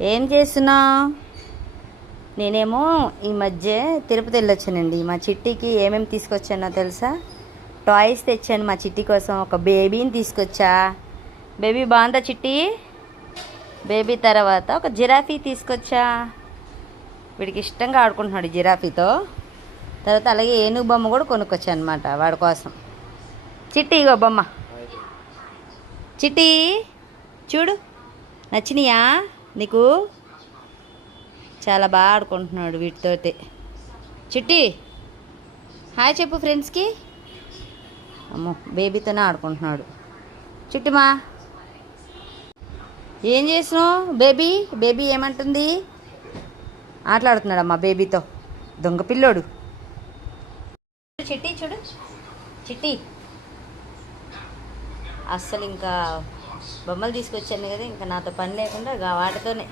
ఏం చేస్తున్నావు నేనేమో ఈ మధ్య తిరుపతి వెళ్ళొచ్చానండి. మా చిట్టికి ఏమేమి తీసుకొచ్చానో తెలుసా? టాయ్స్ తెచ్చాను మా చిట్టి కోసం. ఒక బేబీని తీసుకొచ్చా? బేబీ బాగుందా చిట్టి? బేబీ తర్వాత ఒక జిరాఫీ తీసుకొచ్చా? వీడికి ఇష్టంగా ఆడుకుంటున్నాడు జిరాఫీతో. తర్వాత అలాగే ఏనుగు బొమ్మ కూడా కొనుక్కొచ్చా అనమాట వాడి కోసం. చిట్టి ఇగో బొమ్మ. చిట్టి చూడు. నచ్చినాయా? నీకు చాలా బాగా ఆడుకుంటున్నాడు వీటితోటి. చిట్టి హాయ్ చెప్పు ఫ్రెండ్స్కి. అమ్మో బేబీతోనే ఆడుకుంటున్నాడు. చిట్టిమా ఏం చేసినావు బేబీ? బేబీ ఏమంటుంది? ఆటలాడుతున్నాడమ్మా బేబీతో. దొంగ పిల్లోడు. చిట్టి చూడు. చిట్టి అస్సలు ఇంకా బొమ్మలు తీసుకొచ్చాను కదా ఇంకా నాతో పని లేకుండా వాటితోనే.